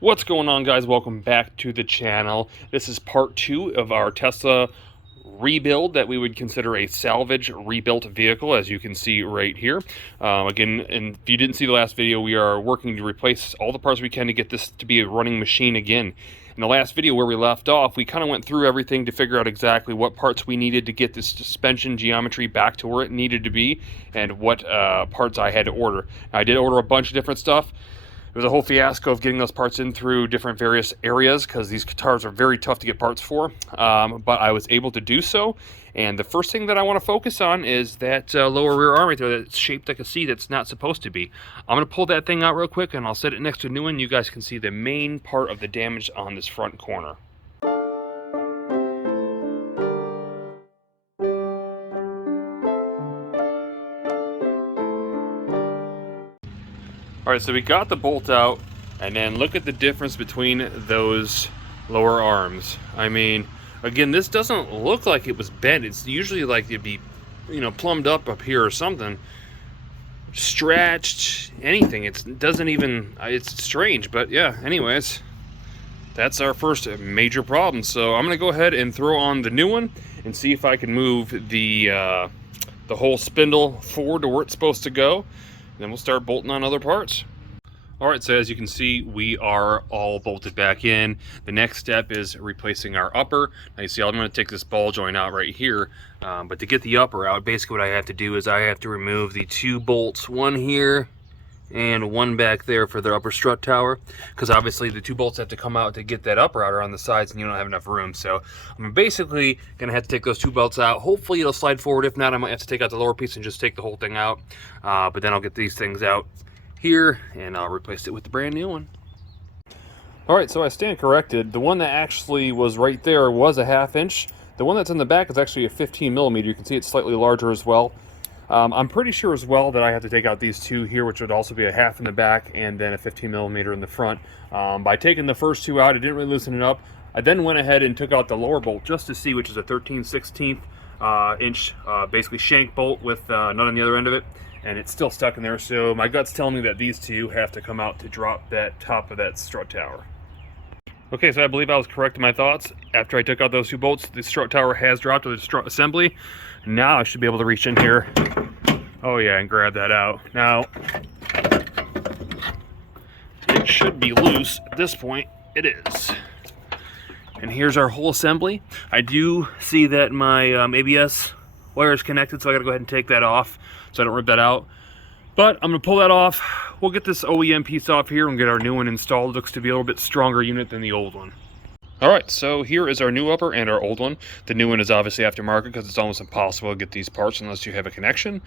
What's going on, guys? Welcome back to the channel. This is part 2 of our Tesla rebuild that we would consider a salvage rebuilt vehicle, as you can see right here. Again, and if you didn't see the last video, we are working to replace all the parts we can to get this to be a running machine again. In the last video where we left off, we kind of went through everything to figure out exactly what parts we needed to get this suspension geometry back to where it needed to be, and what parts I had to order. Now, I did order a bunch of different stuff. It was a whole fiasco of getting those parts in through different various areas because these guitars are very tough to get parts for, but I was able to do so. And the first thing that I want to focus on is that lower rear arm right there that's shaped like a C that's not supposed to be. I'm going to pull that thing out real quick and I'll set it next to a new one. You guys can see the main part of the damage on this front corner. Alright, so we got the bolt out, and then look at the difference between those lower arms. I mean, again, this doesn't look like it was bent. It's usually like it'd be, you know, plumbed up here or something. Stretched, anything. It doesn't even, it's strange, but yeah, anyways. That's our first major problem. So I'm going to go ahead and throw on the new one and see if I can move the whole spindle forward to where it's supposed to go. Then we'll start bolting on other parts. All right, so as you can see, we are all bolted back in. The next step is replacing our upper. Now you see, I'm going to take this ball joint out right here, but to get the upper out, basically what I have to do is I have to remove the two bolts, one here and one back there for the upper strut tower, because obviously the two bolts have to come out to get that upper outer on the sides, and you don't have enough room. So I'm basically gonna have to take those two bolts out. Hopefully it'll slide forward. If not, I might have to take out the lower piece and just take the whole thing out, but then I'll get these things out here and I'll replace it with the brand new one. All right, so I stand corrected. The one that actually was right there was a 1/2 inch. The one that's in the back is actually a 15 millimeter. You can see it's slightly larger as well. I'm pretty sure as well that I have to take out these two here, which would also be a 1/2 in the back and then a 15 millimeter in the front. By taking the first two out, it didn't really loosen it up. I then went ahead and took out the lower bolt just to see, which is a 13/16 inch, basically shank bolt with nut on the other end of it, and it's still stuck in there. So my gut's telling me that these two have to come out to drop that top of that strut tower. Okay, so I believe I was correct in my thoughts. After I took out those two bolts, the strut tower has dropped with the strut assembly. Now I should be able to reach in here. Oh yeah, and grab that out. Now, it should be loose at this point. It is. And here's our whole assembly. I do see that my ABS wire is connected, so I gotta go ahead and take that off so I don't rip that out. But I'm gonna pull that off. We'll get this OEM piece off here and get our new one installed. It looks to be a little bit stronger unit than the old one. All right, so here is our new upper and our old one. The new one is obviously aftermarket because it's almost impossible to get these parts unless you have a connection.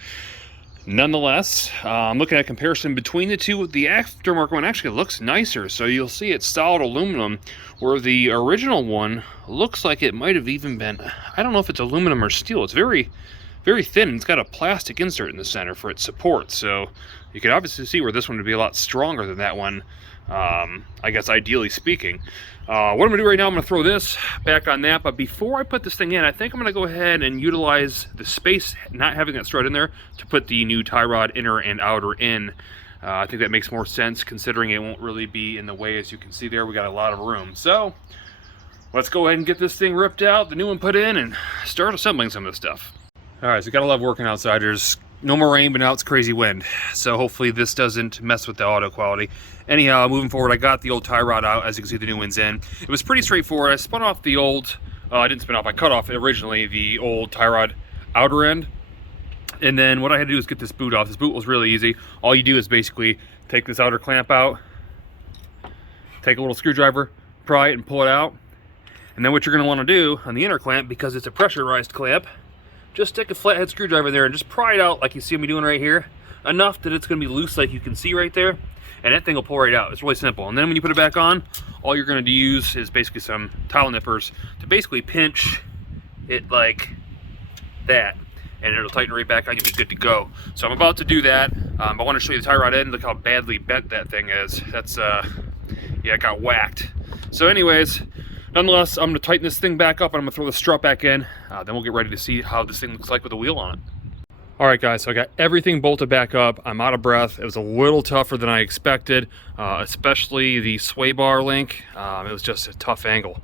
Nonetheless, I'm looking at a comparison between the two. The aftermarket one actually looks nicer, so you'll see it's solid aluminum, where the original one looks like it might have even been, I don't know if it's aluminum or steel. It's very, very thin. It's got a plastic insert in the center for its support, so you can obviously see where this one would be a lot stronger than that one, I guess ideally speaking. What I'm going to do right now, I'm going to throw this back on that, but before I put this thing in, I think I'm going to go ahead and utilize the space, not having that strut in there, to put the new tie rod inner and outer in. I think that makes more sense, considering it won't really be in the way. As you can see there, we got a lot of room. So let's go ahead and get this thing ripped out, the new one put in, and start assembling some of the stuff. All right, so you gotta love working outside. There's no more rain, but now it's crazy wind. So hopefully this doesn't mess with the auto quality. Anyhow, moving forward, I got the old tie rod out. As you can see, the new one's in. It was pretty straightforward. I spun off the old, I didn't spin off, I cut off originally the old tie rod outer end. And then what I had to do is get this boot off. This boot was really easy. All you do is basically take this outer clamp out, take a little screwdriver, pry it and pull it out. And then what you're gonna wanna do on the inner clamp, because it's a pressurized clamp, just stick a flathead screwdriver there and just pry it out like you see me doing right here, enough that it's going to be loose like you can see right there, and that thing will pull right out. It's really simple. And then when you put it back on, all you're going to use is basically some towel nippers to basically pinch it like that, and it'll tighten right back on. You'll be good to go. So I'm about to do that. I want to show you the tie rod end. Look how badly bent that thing is. That's yeah, it got whacked. So anyways, nonetheless, I'm going to tighten this thing back up and I'm going to throw the strut back in. Then we'll get ready to see how this thing looks like with a wheel on it. All right, guys, so I got everything bolted back up. I'm out of breath. It was a little tougher than I expected, especially the sway bar link. It was just a tough angle.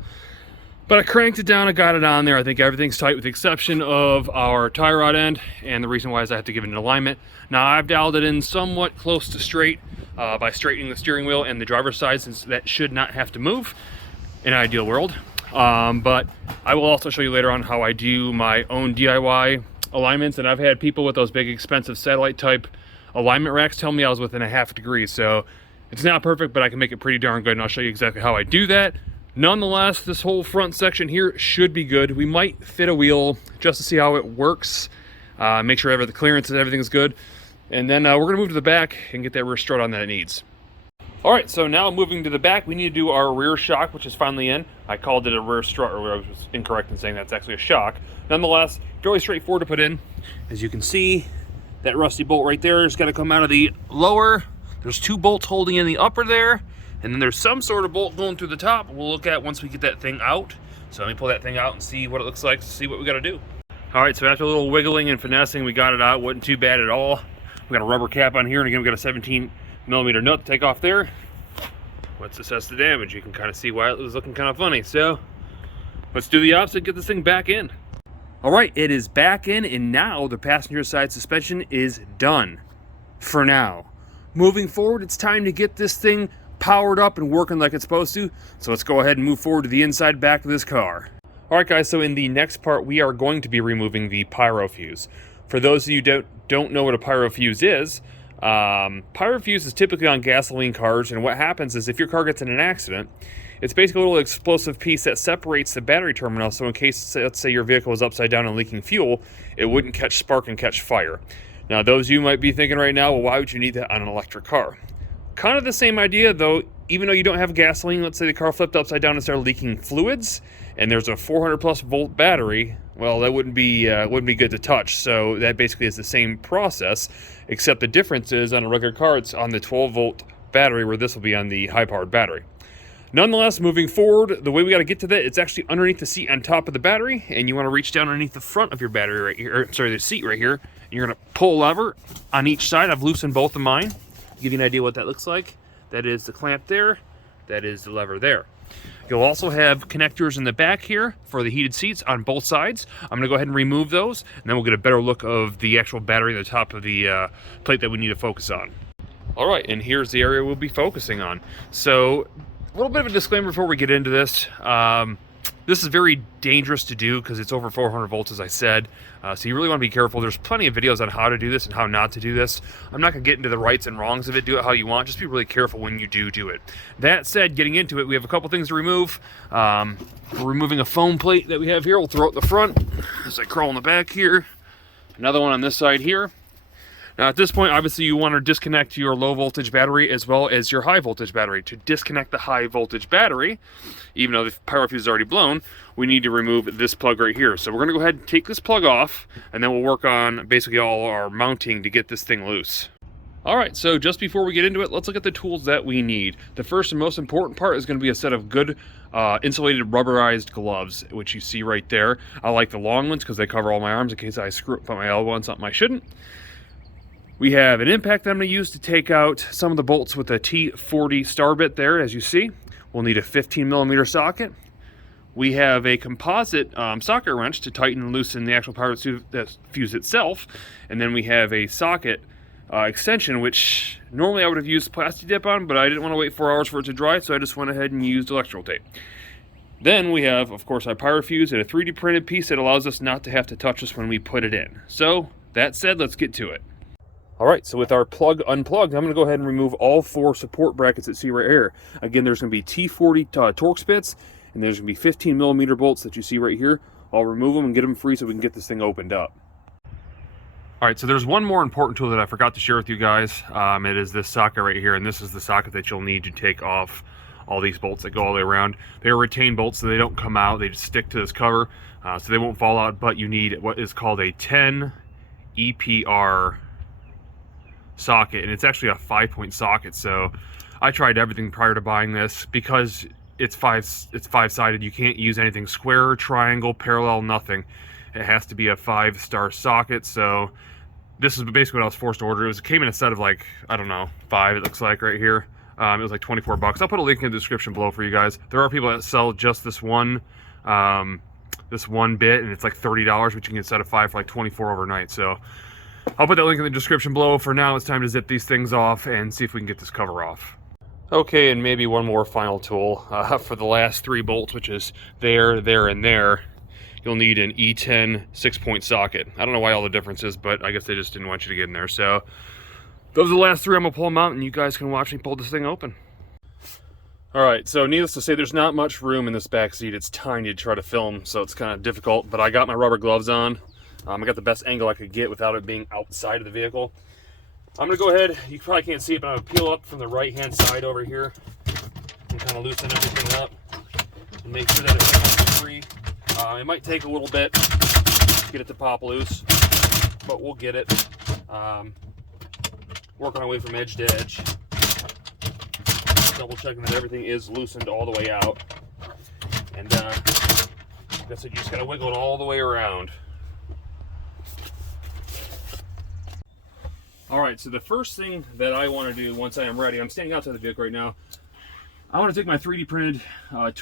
But I cranked it down, I got it on there. I think everything's tight with the exception of our tie rod end, and the reason why is I have to give it an alignment. Now, I've dialed it in somewhat close to straight by straightening the steering wheel and the driver's side, since that should not have to move in an ideal world. But I will also show you later on how I do my own DIY alignments, and I've had people with those big expensive satellite type alignment racks tell me I was within a half a degree. So it's not perfect, but I can make it pretty darn good, and I'll show you exactly how I do that. Nonetheless, this whole front section here should be good. We might fit a wheel just to see how it works, make sure the clearance and everything's good, and then we're gonna move to the back and get that rear strut on that it needs. All right, so now moving to the back, we need to do our rear shock, which is finally in. I called it a rear strut, or I was incorrect in saying that's actually a shock. Nonetheless, fairly straightforward to put in. As you can see, that rusty bolt right there has got to come out of the lower. There's two bolts holding in the upper there, and then there's some sort of bolt going through the top. We'll look at once we get that thing out. So let me pull that thing out and see what it looks like, see what we got to do. All right, so after a little wiggling and finessing, we got it out. Wasn't too bad at all. We got a rubber cap on here, and again, we got a 17mm nut to take off there. Let's assess the damage. You can kind of see why it was looking kind of funny. So let's do the opposite, get this thing back in. All right, it is back in, and now the passenger side suspension is done for now. Moving forward, it's time to get this thing powered up and working like it's supposed to. So let's go ahead and move forward to the inside back of this car. All right, guys, so in the next part, we are going to be removing the pyro fuse. For those of you who don't know what a pyro fuse is, pyro fuse is typically on gasoline cars, and what happens is if your car gets in an accident, it's basically a little explosive piece that separates the battery terminal, so in case, let's say your vehicle was upside down and leaking fuel, it wouldn't catch spark and catch fire. Now, those of you might be thinking right now, well, why would you need that on an electric car? Kind of the same idea, though. Even though you don't have gasoline, let's say the car flipped upside down and started leaking fluids, and there's a 400+ volt battery, well, that wouldn't be good to touch. So that basically is the same process, except the difference is on a regular car, it's on the 12-volt battery, where this will be on the high-powered battery. Nonetheless, moving forward, the way we got to get to that, it's actually underneath the seat on top of the battery, and you want to reach down underneath the front of your battery right here, or, sorry, the seat right here, and you're going to pull a lever on each side. I've loosened both of mine. Give you an idea what that looks like. That is the clamp there. That is the lever there. You'll also have connectors in the back here for the heated seats on both sides. I'm going to go ahead and remove those, and then we'll get a better look of the actual battery at the top of the plate that we need to focus on. All right, and here's the area we'll be focusing on. So a little bit of a disclaimer before we get into this. This is very dangerous to do because it's over 400 volts, as I said. So you really want to be careful. There's plenty of videos on how to do this and how not to do this. I'm not going to get into the rights and wrongs of it. Do it how you want. Just be really careful when you do it. That said, getting into it, we have a couple things to remove. We're removing a foam plate that we have here. We'll throw it in the front as I crawl in the back here. Another one on this side here. Now, at this point, obviously, you want to disconnect your low voltage battery as well as your high voltage battery. To disconnect the high voltage battery, even though the pyro fuse is already blown, we need to remove this plug right here. So we're going to go ahead and take this plug off, and then we'll work on basically all our mounting to get this thing loose. All right, so just before we get into it, let's look at the tools that we need. The first and most important part is going to be a set of good insulated rubberized gloves, which you see right there. I like the long ones because they cover all my arms in case I screw up my elbow on something I shouldn't. We have an impact that I'm going to use to take out some of the bolts with a T40 star bit there, as you see. We'll need a 15mm socket. We have a composite socket wrench to tighten and loosen the actual pyro fuse itself. And then we have a socket extension, which normally I would have used plastic dip on, but I didn't want to wait 4 hours for it to dry, so I just went ahead and used electrical tape. Then we have, of course, our pyro fuse and a 3D printed piece that allows us not to have to touch this when we put it in. So, that said, let's get to it. All right, so with our plug unplugged, I'm going to go ahead and remove all 4 support brackets that you see right here. Again, there's going to be T40 Torx bits, and there's going to be 15mm bolts that you see right here. I'll remove them and get them free so we can get this thing opened up. All right, so there's one more important tool that I forgot to share with you guys. It is this socket right here, and this is the socket that you'll need to take off all these bolts that go all the way around. They are retained bolts, so they don't come out. They just stick to this cover, so they won't fall out, but you need what is called a 10 EPR socket, and it's actually a 5-point socket. So I tried everything prior to buying this because it's five-sided. You can't use anything square, triangle, parallel, nothing. It has to be a 5-star socket. So this is basically what I was forced to order. It came in a set of like, I don't know, 5 it looks like right here. It was like 24 bucks. I'll put a link in the description below for you guys. There are people that sell just this one bit, and it's like $30, but you can get a set of 5 for like 24 overnight. So I'll put that link in the description below. For now, it's time to zip these things off and see if we can get this cover off. Okay, and maybe one more final tool for the last 3 bolts, which is there, there, and there. You'll need an E10 6-point socket. I don't know why all the difference is, but I guess they just didn't want you to get in there. So those are the last 3. I'm gonna pull them out, and you guys can watch me pull this thing open. All right, so needless to say, there's not much room in this back seat. It's tiny to try to film, so it's kind of difficult, but I got my rubber gloves on. I got the best angle I could get without it being outside of the vehicle. I'm gonna go ahead, you probably can't see it, but I'm gonna peel up from the right-hand side over here and kind of loosen everything up and make sure that it is free. It might take a little bit to get it to pop loose, but we'll get it. Working our way from edge to edge. Double checking that everything is loosened all the way out. And that's it, you just gotta wiggle it all the way around. All right, so the first thing that I want to do once I am ready, I'm standing outside the vehicle right now. I want to take my 3D printed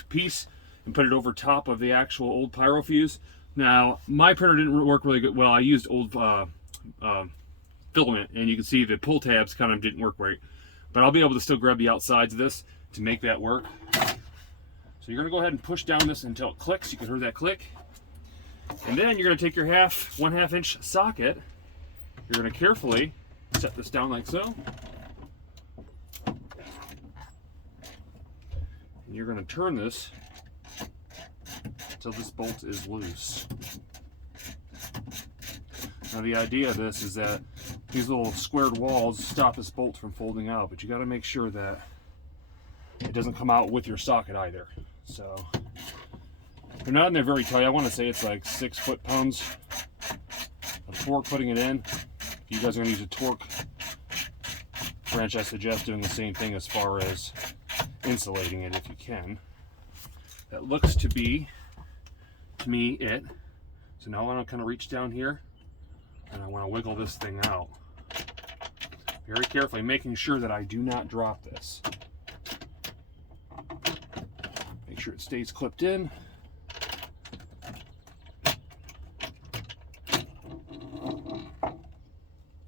piece and put it over top of the actual old Pyro fuse. Now, my printer didn't work really good. Well, I used old filament, and you can see the pull tabs kind of didn't work right. But I'll be able to still grab the outsides of this to make that work. So you're going to go ahead and push down this until it clicks. You can hear that click. And then you're going to take your 1/2 inch socket. You're going to carefully set this down like so. And you're going to turn this until this bolt is loose. Now the idea of this is that these little squared walls stop this bolt from folding out, but you got to make sure that it doesn't come out with your socket either. So they're not in there very tight. I want to say it's like 6 foot-pounds of torque putting it in. If you guys are going to use a torque wrench, I suggest doing the same thing as far as insulating it if you can. That looks to be, to me, it. So now I want to kind of reach down here and I want to wiggle this thing out very carefully, making sure that I do not drop this. Make sure it stays clipped in.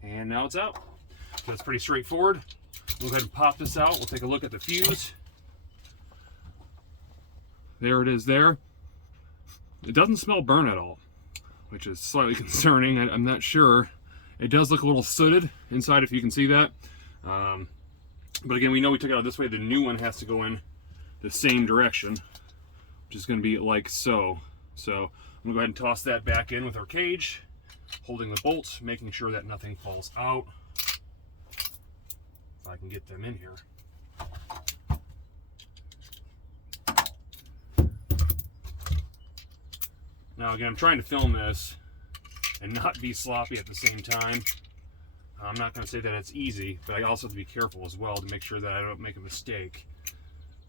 And now it's out. So that's pretty straightforward. We'll go ahead and pop this out. We'll take a look at the fuse. There it is there. It doesn't smell burnt at all, which is slightly concerning. I'm not sure. It does look a little sooted inside, if you can see that. But again, we know we took it out this way. The new one has to go in the same direction, which is going to be like so. So I'm going to go ahead and toss that back in with our cage, holding the bolts, making sure that nothing falls out. If I can get them in here. Now again, I'm trying to film this and not be sloppy at the same time. I'm not going to say that it's easy, but I also have to be careful as well to make sure that I don't make a mistake.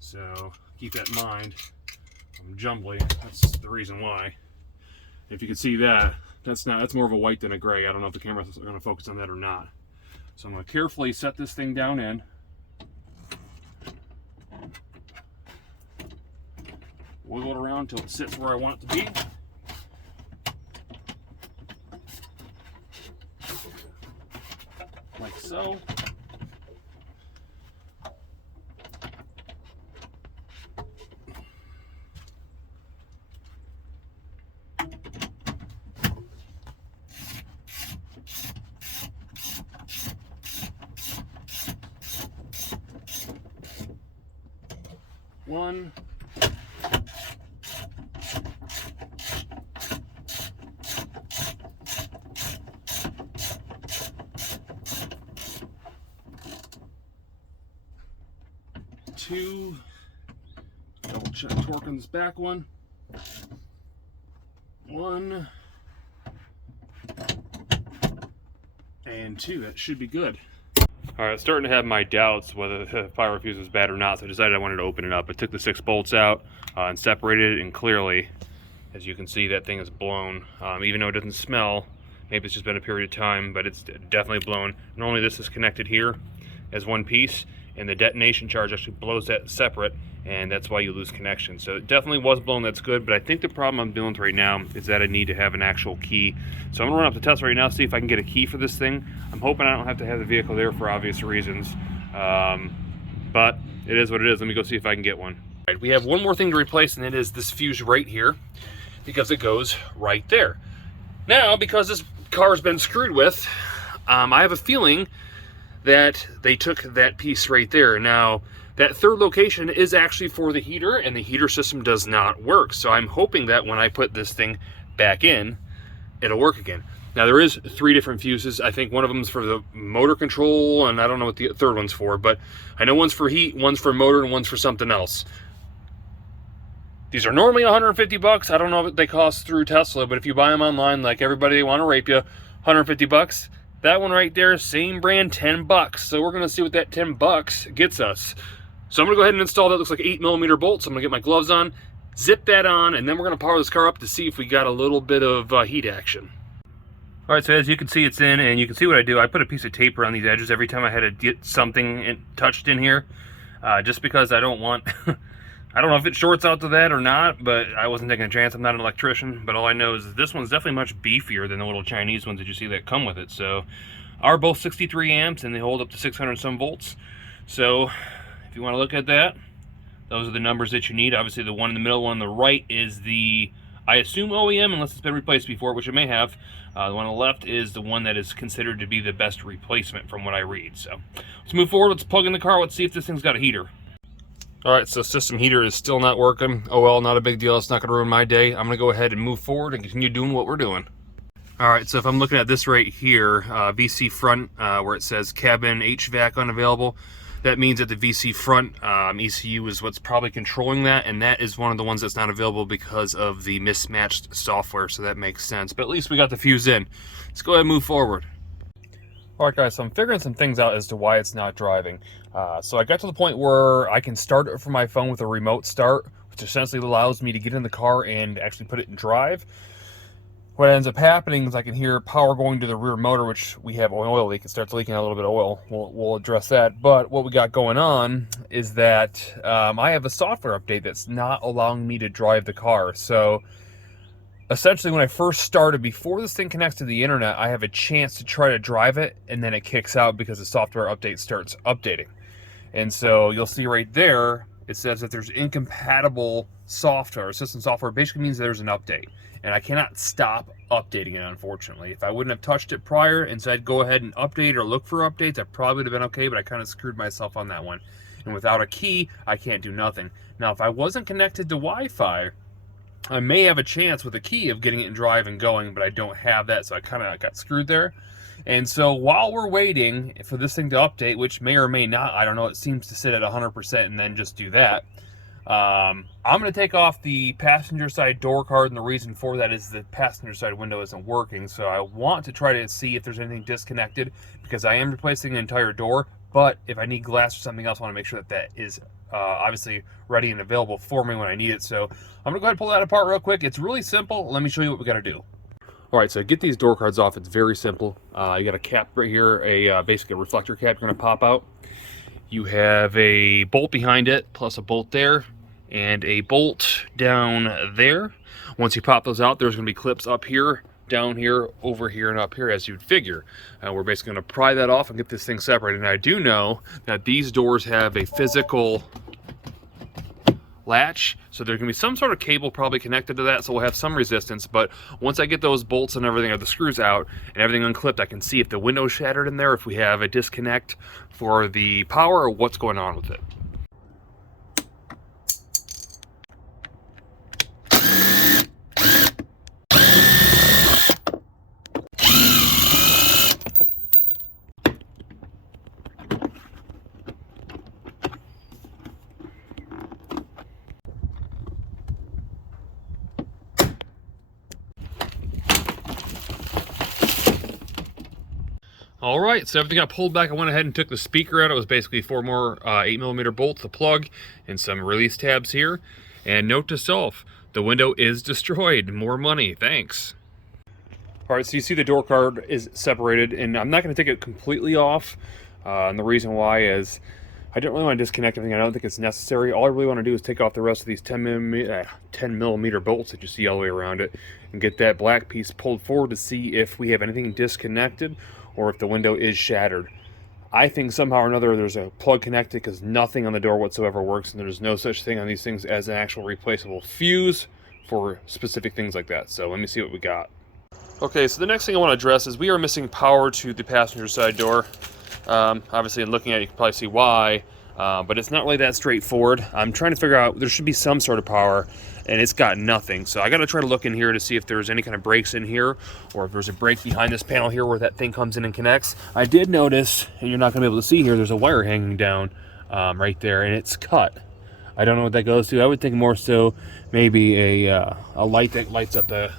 So keep that in mind. I'm jumbly. That's the reason why. If you can see that, that's more of a white than a gray. I don't know if the camera's going to focus on that or not. So I'm going to carefully set this thing down in. Wiggle it around until it sits where I want it to be. Like so. One. Two. Double check torque on this back one. One. And two. That should be good. Alright, starting to have my doubts whether the Pyro fuse was bad or not, so I decided I wanted to open it up. I took the 6 bolts out and separated it, and clearly, as you can see, that thing is blown. Even though it doesn't smell, Maybe it's just been a period of time, but it's definitely blown. Normally this is connected here as one piece, and the detonation charge actually blows that separate, and that's why you lose connection. So it definitely was blown, that's good, but I think the problem I'm dealing with right now is that I need to have an actual key. So I'm gonna run up to Tesla right now, see if I can get a key for this thing. I'm hoping I don't have to have the vehicle there for obvious reasons, but it is what it is. Let me go see if I can get one. All right, we have one more thing to replace, and it is this fuse right here, because it goes right there. Now, because this car's been screwed with, I have a feeling that they took that piece right there. Now, that third location is actually for the heater, and the heater system does not work. So I'm hoping that when I put this thing back in, it'll work again. Now, there is 3 different fuses. I think one of them is for the motor control, and I don't know what the third one's for, but I know one's for heat, one's for motor, and one's for something else. These are normally 150 bucks. I don't know what they cost through Tesla, but if you buy them online, like everybody, they want to rape you, 150 bucks. That one right there, same brand, 10 bucks. So we're gonna see what that 10 bucks gets us. So I'm gonna go ahead and install that. Looks like 8mm bolts. I'm gonna get my gloves on, zip that on, and then we're gonna power this car up to see if we got a little bit of heat action. All right, so as you can see, it's in, and you can see what I do. I put a piece of tape around these edges every time I had to get something touched in here, just because I don't want, I don't know if it shorts out to that or not, but I wasn't taking a chance. I'm not an electrician, but all I know is this one's definitely much beefier than the little Chinese ones that you see that come with it. So, are both 63 amps, and they hold up to 600 some volts. So, if you want to look at that, those are the numbers that you need. Obviously, the one in the middle, one on the right is the, I assume, OEM, unless it's been replaced before, which it may have. The one on the left is the one that is considered to be the best replacement from what I read. So, let's move forward. Let's plug in the car. Let's see if this thing's got a heater. All right, so system heater is still not working. Oh well, not a big deal. It's not going to ruin my day. I'm going to go ahead and move forward and continue doing what we're doing. All right, so if I'm looking at this right here, VC front, where it says cabin HVAC unavailable, that means that the VC front ECU is what's probably controlling that, and that is one of the ones that's not available because of the mismatched software, so that makes sense. But at least we got the fuse in. Let's go ahead and move forward. All right, guys, so I'm figuring some things out as to why it's not driving. So I got to the point where I can start it from my phone with a remote start, which essentially allows me to get in the car and actually put it in drive. What ends up happening is I can hear power going to the rear motor, which we have an oil leak. It starts leaking out a little bit of oil. We'll address that. But what we got going on is that I have a software update that's not allowing me to drive the car. So essentially, when I first started, before this thing connects to the internet, I have a chance to try to drive it, and then it kicks out because the software update starts updating. And so you'll see right there, it says that there's incompatible software. System software basically means there's an update. And I cannot stop updating it, unfortunately. If I wouldn't have touched it prior and said go ahead and update or look for updates, I probably would have been okay, but I kind of screwed myself on that one. And without a key, I can't do nothing. Now, if I wasn't connected to Wi-Fi, I may have a chance with a key of getting it in drive and going, but I don't have that, so I kind of got screwed there. And so while we're waiting for this thing to update, which may or may not, I don't know, it seems to sit at 100% and then just do that, I'm going to take off the passenger side door card, and the reason for that is the passenger side window isn't working. So I want to try to see if there's anything disconnected, because I am replacing an entire door, but if I need glass or something else, I want to make sure that that is obviously ready and available for me when I need it. So I'm going to go ahead and pull that apart real quick. It's really simple. Let me show you what we got to do. All right, so get these door cards off. It's very simple. You got a cap right here, basically a reflector cap you're going to pop out. You have a bolt behind it, plus a bolt there, and a bolt down there. Once you pop those out, there's going to be clips up here, down here, over here, and up here, as you'd figure. We're basically going to pry that off and get this thing separated. And I do know that these doors have a physical latch, so there's going to be some sort of cable probably connected to that, so we'll have some resistance. But once I get those bolts and everything, or the screws out and everything unclipped, I can see if the window's shattered in there, if we have a disconnect for the power, or what's going on with it. All right, so everything got pulled back. I went ahead and took the speaker out. It was basically 4 more 8mm bolts, the plug, and some release tabs here. And note to self, the window is destroyed. More money, thanks. All right, so you see the door card is separated, and I'm not going to take it completely off. And the reason why is I don't really want to disconnect everything. I don't think it's necessary. All I really want to do is take off the rest of these 10 millimeter bolts that you see all the way around it and get that black piece pulled forward to see if we have anything disconnected or if the window is shattered. I think somehow or another there's a plug connected because nothing on the door whatsoever works, and there's no such thing on these things as an actual replaceable fuse for specific things like that. So let me see what we got. Okay, so the next thing I want to address is we are missing power to the passenger side door. Obviously, in looking at it, you can probably see why, but it's not really that straightforward. I'm trying to figure out, there should be some sort of power, and it's got nothing. So I got to try to look in here to see if there's any kind of breaks in here, or if there's a break behind this panel here where that thing comes in and connects. I did notice, and you're not going to be able to see here, there's a wire hanging down right there, and it's cut. I don't know what that goes to. I would think more so maybe a light that lights up the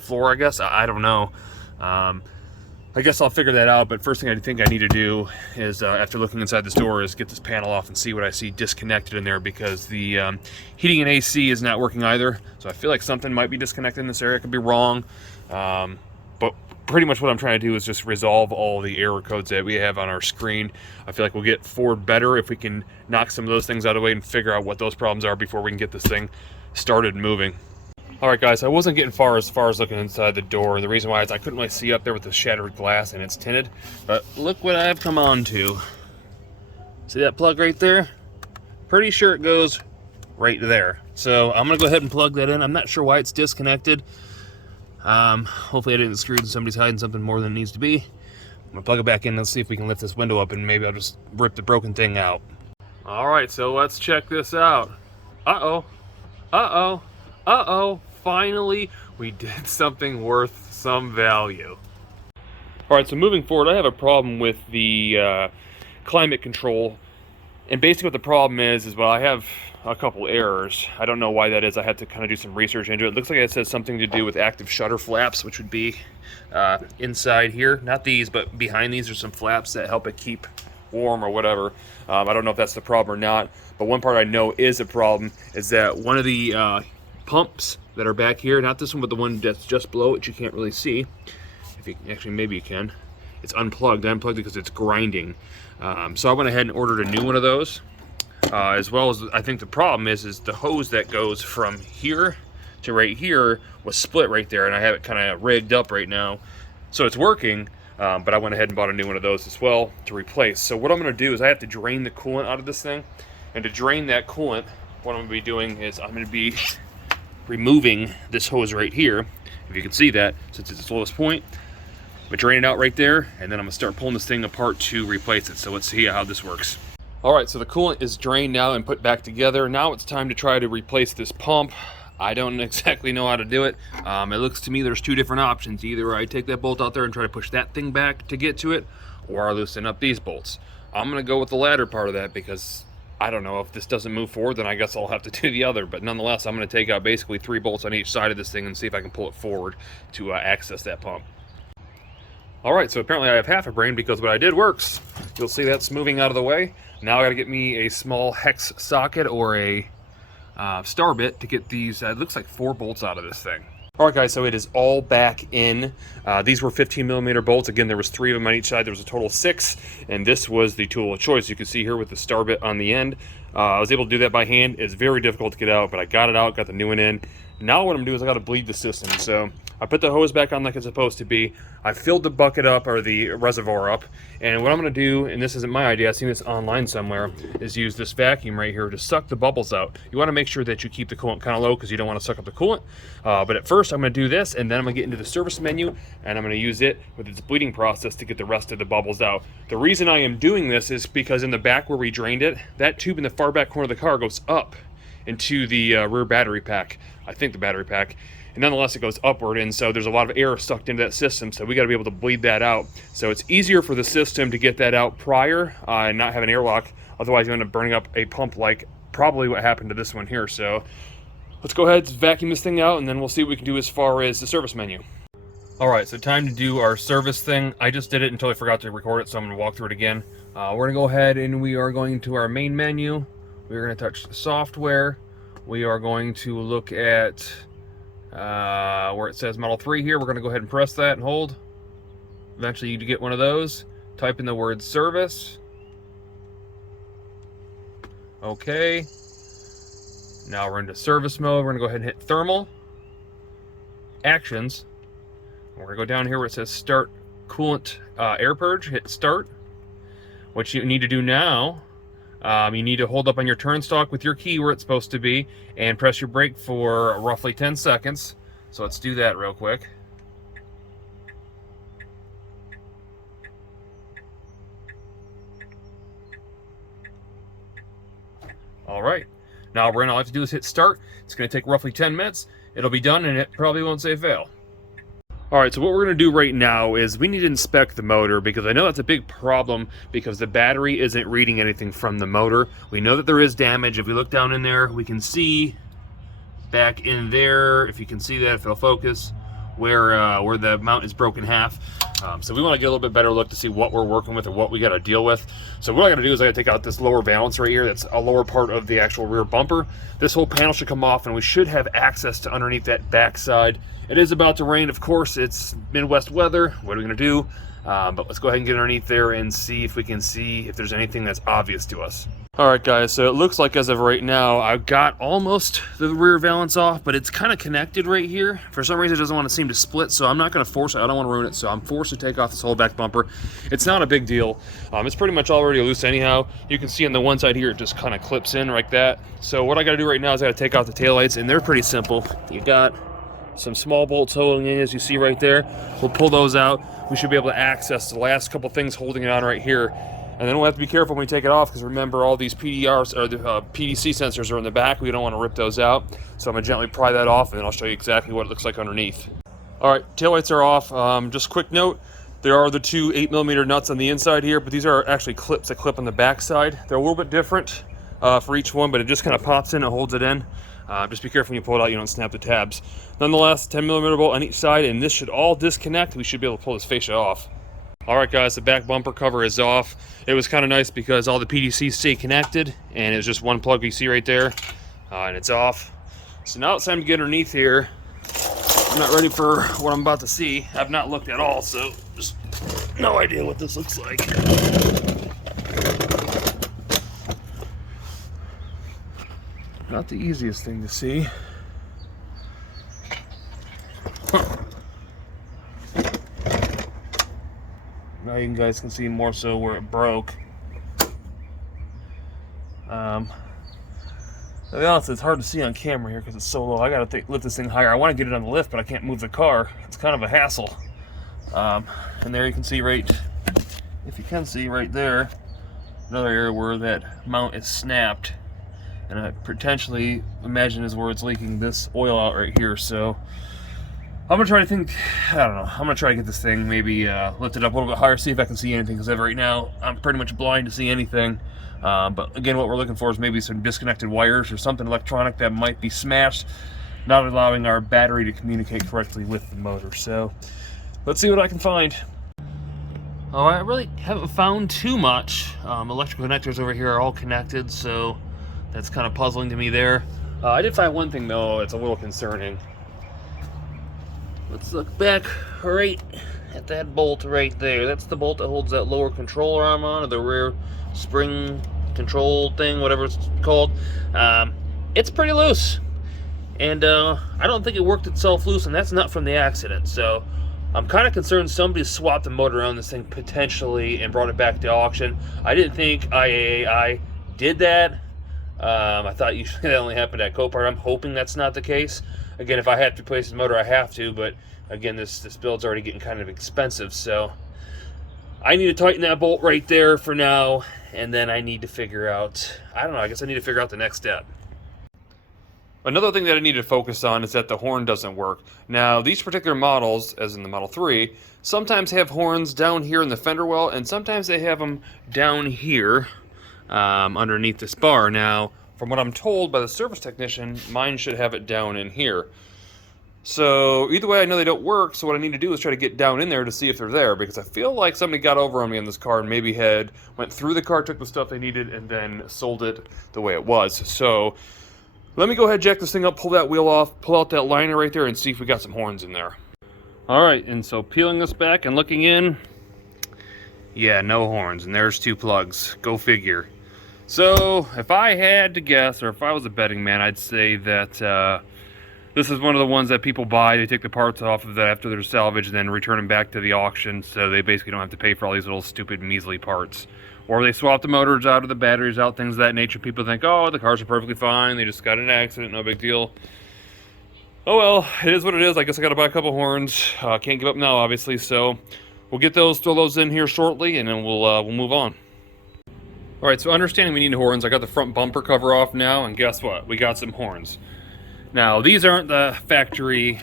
floor, I guess. I don't know. I guess I'll figure that out, but first thing I think I need to do is, after looking inside this door, is get this panel off and see what I see disconnected in there, because the heating and AC is not working either. So I feel like something might be disconnected in this area. I could be wrong, but pretty much what I'm trying to do is just resolve all the error codes that we have on our screen. I feel like we'll get forward better if we can knock some of those things out of the way and figure out what those problems are before we can get this thing started moving. All right, guys, I wasn't getting far as looking inside the door. The reason why is I couldn't really see up there with the shattered glass and it's tinted. But look what I've come on to. See that plug right there? Pretty sure it goes right there. So I'm gonna go ahead and plug that in. I'm not sure why it's disconnected. Hopefully I didn't screw it and somebody's hiding something more than it needs to be. I'm gonna plug it back in and see if we can lift this window up, and maybe I'll just rip the broken thing out. All right, so let's check this out. Uh-oh, uh-oh, uh-oh. Finally, we did something worth some value. All right, so moving forward, I have a problem with the climate control. And basically what the problem is well, I have a couple errors. I don't know why that is. I had to kind of do some research into it. It looks like it says something to do with active shutter flaps, which would be inside here. Not these, but behind these are some flaps that help it keep warm or whatever. I don't know if that's the problem or not, but one part I know is a problem is that one of the pumps that are back here, not this one, but the one that's just below it, you can't really see. If you actually, maybe you can. It's unplugged. I unplugged it because it's grinding. So I went ahead and ordered a new one of those. As well as, I think the problem is the hose that goes from here to right here was split right there, and I have it kind of rigged up right now. So it's working, but I went ahead and bought a new one of those as well to replace. So what I'm going to do is I have to drain the coolant out of this thing. And to drain that coolant, what I'm going to be doing is I'm going to be removing this hose right here. If you can see that, since it's its lowest point, I'm gonna drain it out right there, and then I'm gonna start pulling this thing apart to replace it. So let's see how this works. All right, so the coolant is drained now and put back together. Now it's time to try to replace this pump. I don't exactly know how to do it. It looks to me there's two different options. Either I take that bolt out there and try to push that thing back to get to it, or I loosen up these bolts. I'm gonna go with the latter part of that because I don't know, if this doesn't move forward, then I guess I'll have to do the other. But nonetheless, I'm going to take out basically 3 bolts on each side of this thing and see if I can pull it forward to access that pump. All right, so apparently I have half a brain because what I did works. You'll see that's moving out of the way. Now I got to get me a small hex socket or a star bit to get these, it looks like 4 bolts out of this thing. All right, guys, so it is all back in. These were 15 millimeter bolts. Again, there was 3 of them on each side. There was a total of 6, and this was the tool of choice. You can see here with the star bit on the end. I was able to do that by hand. It's very difficult to get out, but I got it out, got the new one in. Now what I'm doing is I got to bleed the system. So I put the hose back on like it's supposed to be. I filled the bucket up, or the reservoir up, and what I'm going to do, and this isn't my idea, I've seen this online somewhere, is use this vacuum right here to suck the bubbles out. You want to make sure that you keep the coolant kind of low because you don't want to suck up the coolant. But at first I'm going to do this, and then I'm going to get into the service menu, and I'm going to use it with its bleeding process to get the rest of the bubbles out. The reason I am doing this is because in the back where we drained it, that tube in the far back corner of the car goes up into the rear battery pack. I think the battery pack. And nonetheless, it goes upward, and so there's a lot of air sucked into that system, so we got to be able to bleed that out. So it's easier for the system to get that out prior and not have an airlock. Otherwise, you end up burning up a pump like probably what happened to this one here. So let's go ahead and vacuum this thing out, and then we'll see what we can do as far as the service menu. All right, so time to do our service thing. I just did it until I forgot to record it, so I'm going to walk through it again. We're going to go ahead and we are going to our main menu. We're going to touch the software. We are going to look at where it says Model 3 here. We're going to go ahead and press that and hold. Eventually you get one of those. Type in the word service. Okay. Now we're into service mode. We're going to go ahead and hit thermal. Actions. We're going to go down here where it says start coolant air purge. Hit start. What you need to do now, you need to hold up on your turn stalk with your key where it's supposed to be and press your brake for roughly 10 seconds. So let's do that real quick. All right, now all I have to do is hit start. It's going to take roughly 10 minutes. It'll be done and it probably won't say fail. All right, so what we're going to do right now is we need to inspect the motor because I know that's a big problem because the battery isn't reading anything from the motor. We know that there is damage. If we look down in there, we can see back in there, if you can see that, if it'll focus, where the mount is broken in half. So we want to get a little bit better look to see what we're working with or what we got to deal with. So what I got to do is I got to take out this lower valance right here. That's a lower part of the actual rear bumper. This whole panel should come off and we should have access to underneath that back side. It is about to rain, of course. It's Midwest weather. What are we going to do? But let's go ahead and get underneath there and see if we can see if there's anything that's obvious to us. All right, guys, so it looks like as of right now, I've got almost the rear valance off, but it's kind of connected right here. For some reason, it doesn't want to seem to split, so I'm not going to force it. I don't want to ruin it, so I'm forced to take off this whole back bumper. It's not a big deal. It's pretty much already loose anyhow. You can see on the one side here, it just kind of clips in like that. So what I got to do right now is I got to take out the taillights, and they're pretty simple. You got some small bolts holding in, as you see right there. We'll pull those out. We should be able to access the last couple things holding it on right here. And then we'll have to be careful when we take it off because remember all these PDRs or the PDC sensors are in the back. We don't want to rip those out. So I'm going to gently pry that off and then I'll show you exactly what it looks like underneath. All right, taillights are off. Just quick note, there are the two 8mm nuts on the inside here, but these are actually clips that clip on the back side. They're a little bit different for each one, but it just kind of pops in and holds it in. Just be careful when you pull it out, you don't snap the tabs. Nonetheless, 10mm bolt on each side, and this should all disconnect. We should be able to pull this fascia off. All right, guys, the back bumper cover is off. It was kind of nice because all the PDCs stay connected, and it's just one plug you see right there, and it's off. So now it's time to get underneath here. I'm not ready for what I'm about to see. I've not looked at all, so just no idea what this looks like. Not the easiest thing to see. Now you guys can see more so where it broke. To be honest, it's hard to see on camera here because it's so low. I gotta lift this thing higher. I want to get it on the lift, but I can't move the car. It's kind of a hassle. And there you can see right, if you can see right there, another area where that mount is snapped. And I potentially imagine is where it's leaking this oil out right here. So I'm gonna try to think, I don't know, I'm gonna try to get this thing maybe lift it up a little bit higher, see if I can see anything, because right now I'm pretty much blind to see anything. But again, what we're looking for is maybe some disconnected wires or something electronic that might be smashed, not allowing our battery to communicate correctly with the motor. So let's see what I can find. All right, I really haven't found too much. Electrical connectors over here are all connected, so that's kind of puzzling to me there. I did find one thing though, it's a little concerning. Let's look back right at that bolt right there. That's the bolt that holds that lower control arm on, or the rear spring control thing, whatever it's called. It's pretty loose. And I don't think it worked itself loose, and that's not from the accident. So I'm kind of concerned somebody swapped the motor around this thing potentially and brought it back to auction. I didn't think IAAI did that. I thought usually that only happened at Copart. I'm hoping that's not the case. Again, if I have to replace the motor, I have to, but again, this build's already getting kind of expensive, so I need to tighten that bolt right there for now, and then I need to figure out, I don't know, I guess I need to figure out the next step. Another thing that I need to focus on is that the horn doesn't work. Now, these particular models, as in the Model 3, sometimes have horns down here in the fender well, and sometimes they have them down here underneath this bar. Now, from what I'm told by the service technician, mine should have it down in here. So either way, I know they don't work, so what I need to do is try to get down in there to see if they're there, because I feel like somebody got over on me in this car and maybe went through the car, took the stuff they needed, and then sold it the way it was. So Let me go ahead, jack this thing up, pull that wheel off, pull out that liner right there, and see if we got some horns in there. All right, and so peeling this back and looking in, yeah, no horns, and there's 2 plugs. Go figure. So if I had to guess, or if I was a betting man, I'd say that this is one of the ones that people buy. They take the parts off of that after they're salvaged and then return them back to the auction, so they basically don't have to pay for all these little stupid measly parts. Or they swap the motors out or the batteries out, things of that nature. People think, oh, the cars are perfectly fine, they just got in an accident, no big deal. Oh well, it is what it is. I guess I gotta buy a couple horns. Can't give up now, obviously, so we'll get those, throw those in here shortly, and then we'll move on. All right, so understanding we need horns, I got the front bumper cover off now, and guess what? We got some horns. Now, these aren't the factory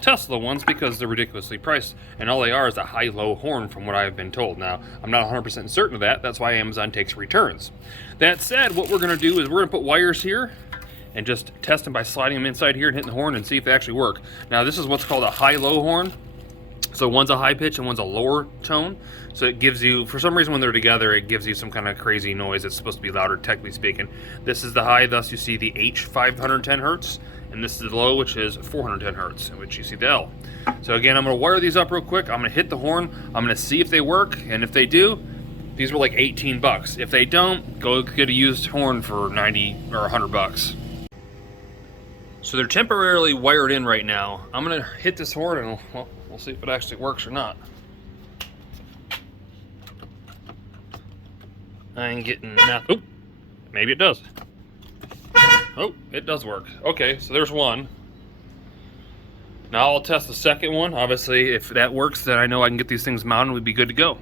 Tesla ones because they're ridiculously priced, and all they are is a high-low horn from what I've been told. Now, I'm not 100% certain of that. That's why Amazon takes returns. That said, what we're going to do is we're going to put wires here and just test them by sliding them inside here and hitting the horn and see if they actually work. Now, this is what's called a high-low horn. So one's a high pitch and one's a lower tone. So it gives you, for some reason when they're together, it gives you some kind of crazy noise. It's supposed to be louder, technically speaking. This is the high, thus you see the H 510 hertz. And this is the low, which is 410 hertz, in which you see the L. So again, I'm gonna wire these up real quick. I'm gonna hit the horn. I'm gonna see if they work. And if they do, these were like 18 bucks. If they don't, go get a used horn for 90 or 100 bucks. So they're temporarily wired in right now. I'm gonna hit this horn and well, we'll see if it actually works or not. I ain't getting nothing. Oh, maybe it does. Oh, it does work. Okay, so there's one. Now I'll test the second one. Obviously, if that works, then I know I can get these things mounted and we'd be good to go.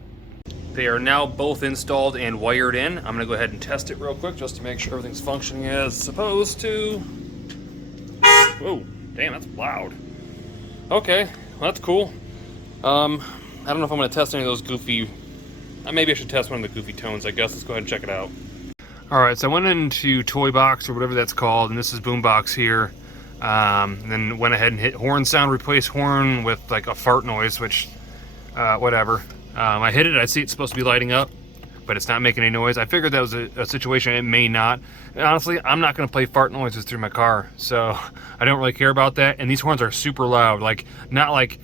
They are now both installed and wired in. I'm gonna go ahead and test it real quick just to make sure everything's functioning as supposed to. Whoa, damn, that's loud. Okay, well, that's cool. I don't know if I'm gonna test any of those goofy, maybe I should test one of the goofy tones, I guess. Let's go ahead and check it out. All right, so I went into Toy Box or whatever that's called, and this is Boombox here. And then went ahead and hit horn sound, replace horn with like a fart noise, which, whatever. I hit it, I see it's supposed to be lighting up, but it's not making any noise. I figured that was a situation it may not. And honestly, I'm not gonna play fart noises through my car, so I don't really care about that. And these horns are super loud, like not like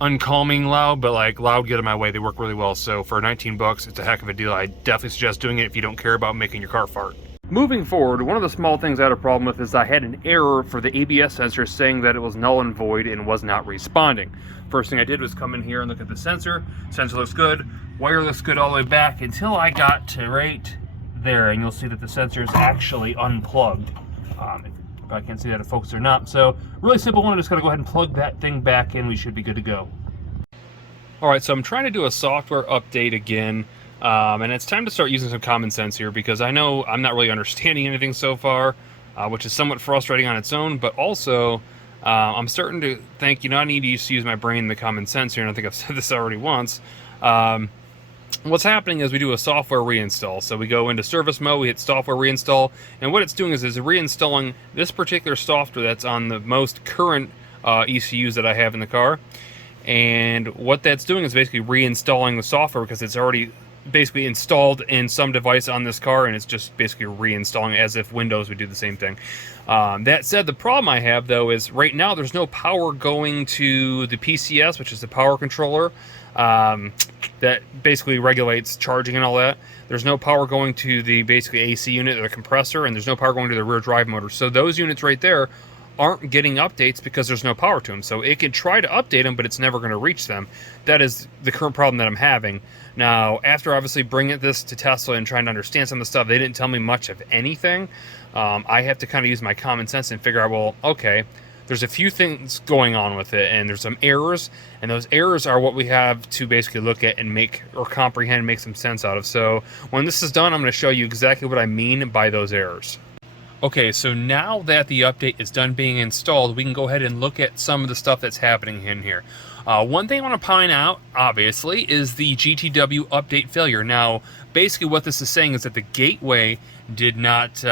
uncalming loud, but like loud, get in my way. They work really well. So for 19 bucks, it's a heck of a deal. I definitely suggest doing it if you don't care about making your car fart. Moving forward, one of the small things I had a problem with is I had an error for the ABS sensor saying that it was null and void and was not responding. First thing I did was come in here and look at the sensor. Sensor looks good. Wire looks good all the way back until I got to right there, and you'll see that the sensor is actually unplugged. If I can't see that in focus or not. So really simple one. I'm just gonna go ahead and plug that thing back in. We should be good to go. All right, so I'm trying to do a software update again. And it's time to start using some common sense here because I know I'm not really understanding anything so far, which is somewhat frustrating on its own, but also I'm starting to think, I need to use my brain and the common sense here, and I think I've said this already once. What's happening is we do a software reinstall. So we go into service mode, we hit software reinstall, and what it's doing is reinstalling this particular software that's on the most current ECUs that I have in the car. And what that's doing is basically reinstalling the software because it's already basically installed in some device on this car, and it's just basically reinstalling as if Windows would do the same thing. That said, the problem I have though is right now there's no power going to the PCS, which is the power controller that basically regulates charging and all that. There's no power going to the basically AC unit or the compressor, and there's no power going to the rear drive motor. So those units right there aren't getting updates because there's no power to them. So it can try to update them, but it's never going to reach them. That is the current problem that I'm having. Now, after obviously bringing this to Tesla and trying to understand some of the stuff, they didn't tell me much of anything. I have to kind of use my common sense and figure out, well, okay, there's a few things going on with it, and there's some errors, and those errors are what we have to basically look at and make or comprehend and make some sense out of. So when this is done, I'm going to show you exactly what I mean by those errors. Okay, so now that the update is done being installed, we can go ahead and look at some of the stuff that's happening in here. One thing I want to point out, obviously, is the GTW update failure. Now, basically what this is saying is that the gateway did not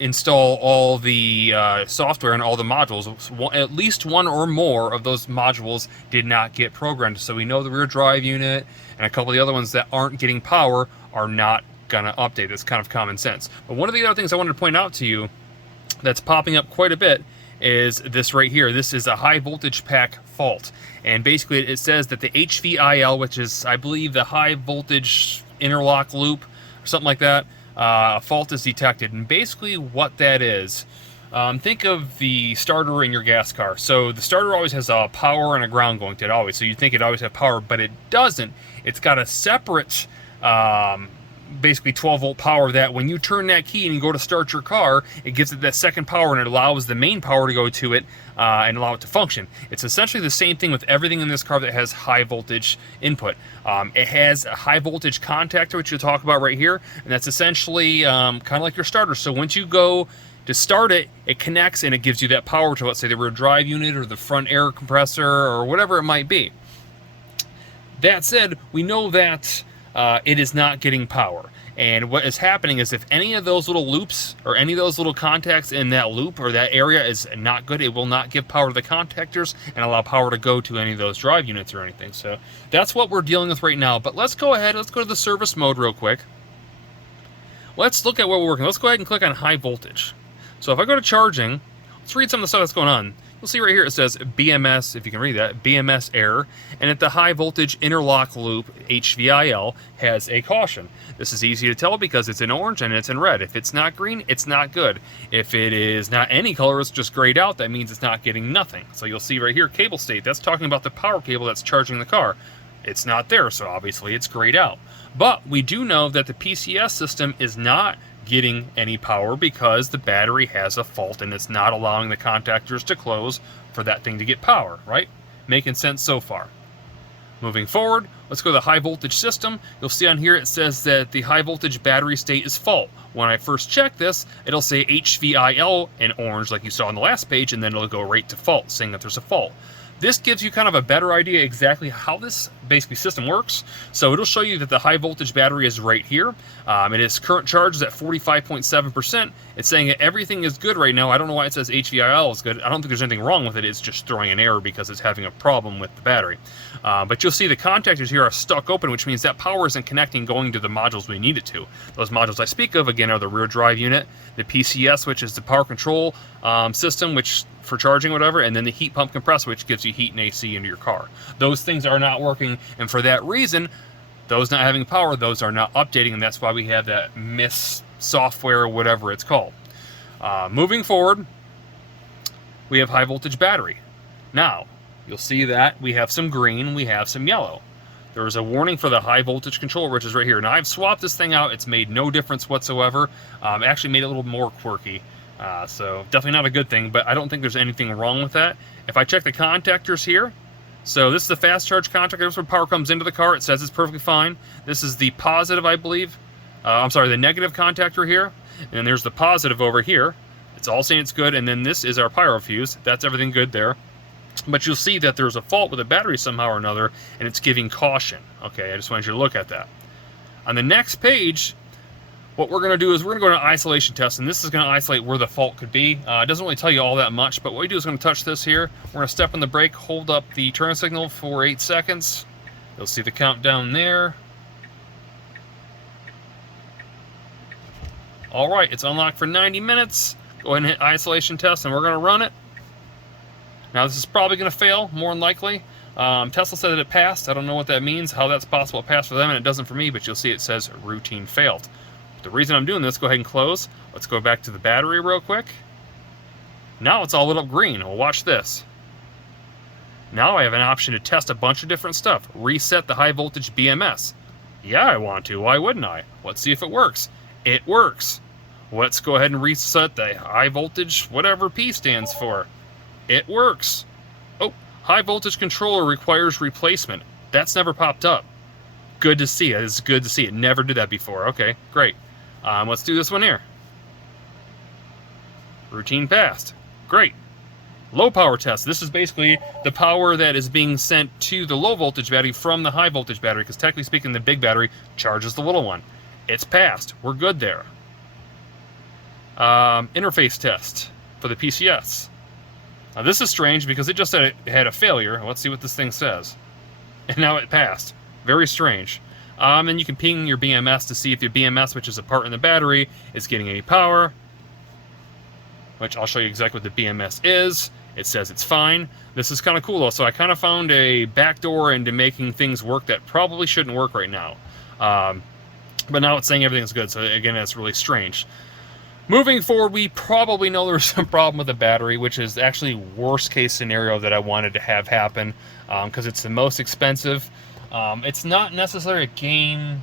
install all the software and all the modules. At least one or more of those modules did not get programmed. So we know the rear drive unit and a couple of the other ones that aren't getting power are not gonna update. It's kind of common sense. But one of the other things I wanted to point out to you that's popping up quite a bit is this right here. This is a high voltage pack fault. And basically it says that the HVIL, which is, I believe, the high voltage interlock loop or something like that, a fault is detected. And basically what that is, think of the starter in your gas car. So the starter always has a power and a ground going to it always. So you think it always has power, but it doesn't. It's got a separate basically 12 volt power that when you turn that key and you go to start your car, it gives it that second power and it allows the main power to go to it and allow it to function. It's essentially the same thing with everything in this car that has high voltage input. It has a high voltage contactor, which you'll talk about right here, and that's essentially kind of like your starter. So once you go to start it, it connects and it gives you that power to, let's say, the rear drive unit or the front air compressor or whatever it might be. That said, we know that it is not getting power. And what is happening is if any of those little loops or any of those little contacts in that loop or that area is not good, it will not give power to the contactors and allow power to go to any of those drive units or anything. So that's what we're dealing with right now. But let's go ahead, let's go to the service mode real quick. Let's look at what we're working. Let's go ahead and click on high voltage. So if I go to charging, let's read some of the stuff that's going on. You'll see right here it says BMS, if you can read that, BMS error, and at the high voltage interlock loop, HVIL, has a caution. This is easy to tell because it's in orange and it's in red. If it's not green, it's not good. If it is not any color, it's just grayed out, that means it's not getting nothing. So you'll see right here, cable state, that's talking about the power cable that's charging the car. It's not there, so obviously it's grayed out. But we do know that the PCS system is not getting any power because the battery has a fault and it's not allowing the contactors to close for that thing to get power, right? Making sense so far. Moving forward, let's go to the high voltage system. You'll see on here it says that the high voltage battery state is fault. When I first check this, it'll say HVIL in orange like you saw on the last page, and then it'll go right to fault, saying that there's a fault. This gives you kind of a better idea exactly how this basically system works. So it'll show you that the high voltage battery is right here. It is current charge is at 45.7%. It's saying that everything is good right now. I don't know why it says HVIL is good. I don't think there's anything wrong with it. It's just throwing an error because it's having a problem with the battery. But you'll see the contactors here are stuck open, which means that power isn't connecting going to the modules we need it to. Those modules I speak of, again, are the rear drive unit, the PCS, which is the power control system, which for charging whatever, and then the heat pump compressor, which gives you heat and AC into your car. Those things are not working, and for that reason, those not having power, those are not updating, and that's why we have that miss software or whatever it's called. Moving forward, we have high voltage battery. Now, you'll see that we have some green, we have some yellow. There's a warning for the high voltage controller, which is right here. Now, I've swapped this thing out. It's made no difference whatsoever. It actually made it a little more quirky. So definitely not a good thing, but I don't think there's anything wrong with that. If I check the contactors here, so this is the fast charge contactor. This is where power comes into the car. It says it's perfectly fine. This is the positive, I believe. I'm sorry, the negative contactor here. And then there's the positive over here. It's all saying it's good. And then this is our Pyro fuse. That's everything good there. But you'll see that there's a fault with the battery somehow or another, and it's giving caution. Okay, I just wanted you to look at that. On the next page, what we're going to do is we're going to go to an isolation test, and this is going to isolate where the fault could be. It doesn't really tell you all that much, but what we do is going to touch this here. We're going to step on the brake, hold up the turn signal for 8 seconds. You'll see the countdown there. All right, it's unlocked for 90 minutes. Go ahead and hit isolation test, and we're going to run it. Now, this is probably going to fail, more than likely. Tesla said that it passed. I don't know what that means, how that's possible. It passed for them, and it doesn't for me, but you'll see it says routine failed. The reason I'm doing this, go ahead and close. Let's go back to the battery real quick. Now it's all lit up green. Well, watch this. Now I have an option to test a bunch of different stuff. Reset the high voltage BMS. Yeah, I want to. Why wouldn't I? Let's see if it works. It works. Let's go ahead and reset the high voltage, whatever P stands for. It works. Oh, high voltage controller requires replacement. That's never popped up. Good to see. It's good to see. It never did that before. Okay, great. Let's do this one here. Routine passed. Great. Low power test. This is basically the power that is being sent to the low voltage battery from the high voltage battery, because technically speaking, the big battery charges the little one. It's passed. We're good there. Interface test for the PCS. Now this is strange because it just said it had a failure. Let's see what this thing says. And now it passed. Very strange. And you can ping your BMS to see if your BMS, which is a part in the battery, is getting any power. which I'll show you exactly what the BMS is. It says it's fine. This is kind of cool though. So I kind of found a backdoor into making things work that probably shouldn't work right now. But now it's saying everything's good. So again, that's really strange. Moving forward, we probably know there's some problem with the battery, which is actually worst case scenario that I wanted to have happen, because it's the most expensive. It's not necessarily a game,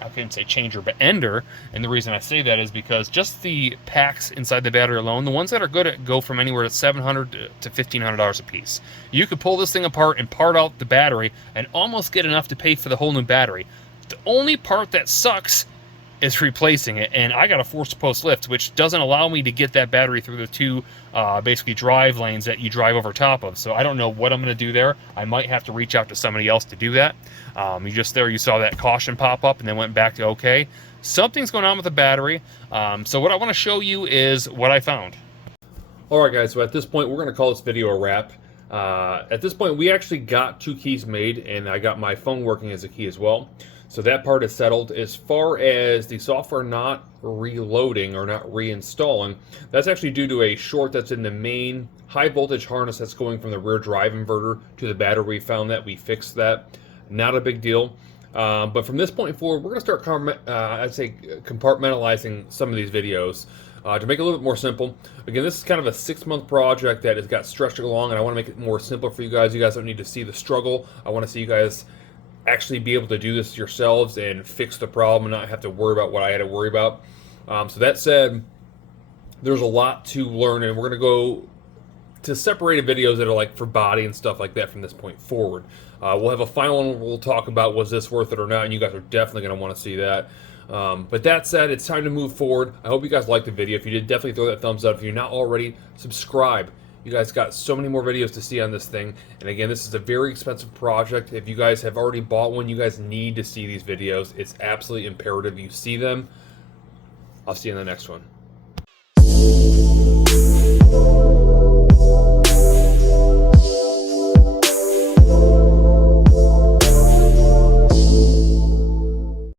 I couldn't say changer, but ender. And the reason I say that is because just the packs inside the battery alone, the ones that are good at go from anywhere to $700 to $1,500 a piece. You could pull this thing apart and part out the battery and almost get enough to pay for the whole new battery. The only part that sucks is replacing it, and I got a forced post lift, which doesn't allow me to get that battery through the two basically drive lanes that you drive over top of. So I don't know what I'm going to do there. I might have to reach out to somebody else to do that. You saw that caution pop up and then went back to okay. Something's going on with the battery. So what I want to show you is what I found. All right, guys, so at this point, we're going to call this video a wrap. At this point, we actually got 2 keys made, and I got my phone working as a key as well. So that part is settled. As far as the software not reloading or not reinstalling, that's actually due to a short that's in the main high voltage harness that's going from the rear drive inverter to the battery. We found that, we fixed that. Not a big deal. But from this point forward, we're going to start compartmentalizing some of these videos to make it a little bit more simple. Again, this is kind of a 6-month project that has got stretched along, and I want to make it more simple for you guys. You guys don't need to see the struggle. I want to see you guys actually be able to do this yourselves and fix the problem and not have to worry about what I had to worry about. So that said, there's a lot to learn, and we're going to go to separated videos that are like for body and stuff like that from this point forward. We'll have a final one where we'll talk about was this worth it or not, and you guys are definitely going to want to see that. But that said, it's time to move forward. I hope you guys liked the video. If you did, definitely throw that thumbs up. If you're not already, subscribe. You guys got so many more videos to see on this thing. And again, this is a very expensive project. If you guys have already bought one, you guys need to see these videos. It's absolutely imperative you see them. I'll see you in the next one.